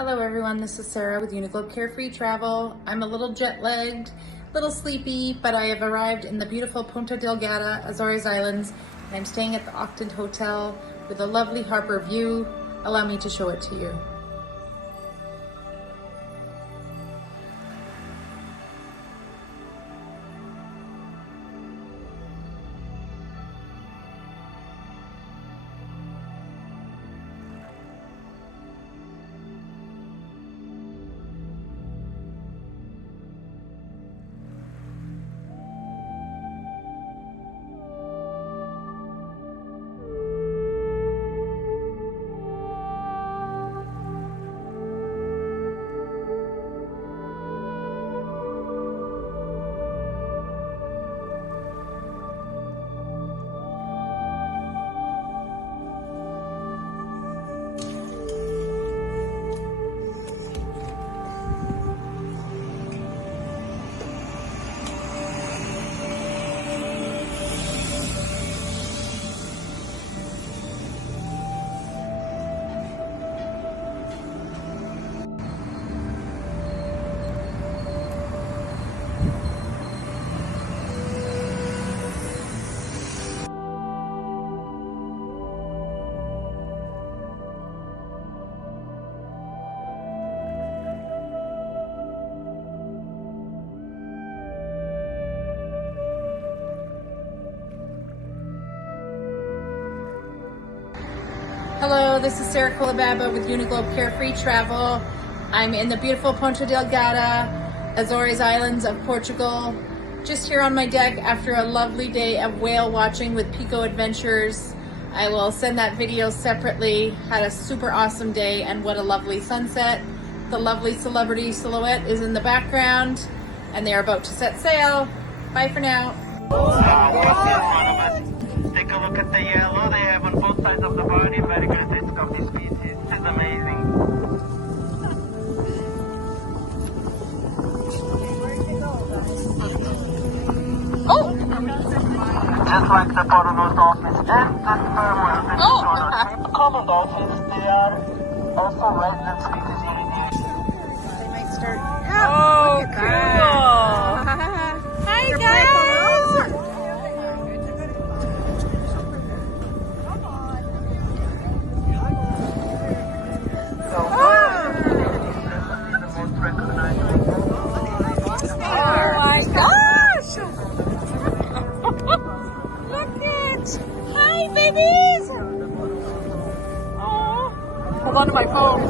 Hello everyone, this is Sarah with Uniglobe Carefree Travel. I'm a little jet-lagged, a little sleepy, but I have arrived in the beautiful Punta Delgada, Azores Islands, and I'm staying at the Octant Hotel with a lovely harbor view. Allow me to show it to you. Hello, this is Sarah Colibaba with Uniglobe Carefree Travel. I'm in the beautiful Ponta Delgada, Azores Islands of Portugal. Just here on my deck after a lovely day of whale watching with Pico Adventures. I will send that video separately. Had a super awesome day and what a lovely sunset. The lovely celebrity silhouette is in the background and they're about to set sail. Bye for now. Take a look at the yellow they have on both sides of the body. Very good. It's coffee species. It's amazing. Oh! Just like the bottlenose dolphins and the sperm whales. The common dolphins, they are also resident species here in the They might start. Oh, look at cool. that. Hi, guys. Oh my gosh! Look it! Hi, babies! Oh, hold on to my phone.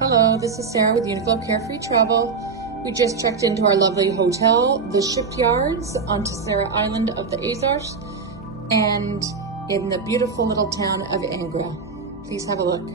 Hello, this is Sarah with Uniglobe Carefree Travel. We just checked into our lovely hotel, the Shipyards, on Terceira Island of the Azores, and in the beautiful little town of Angra. Please have a look.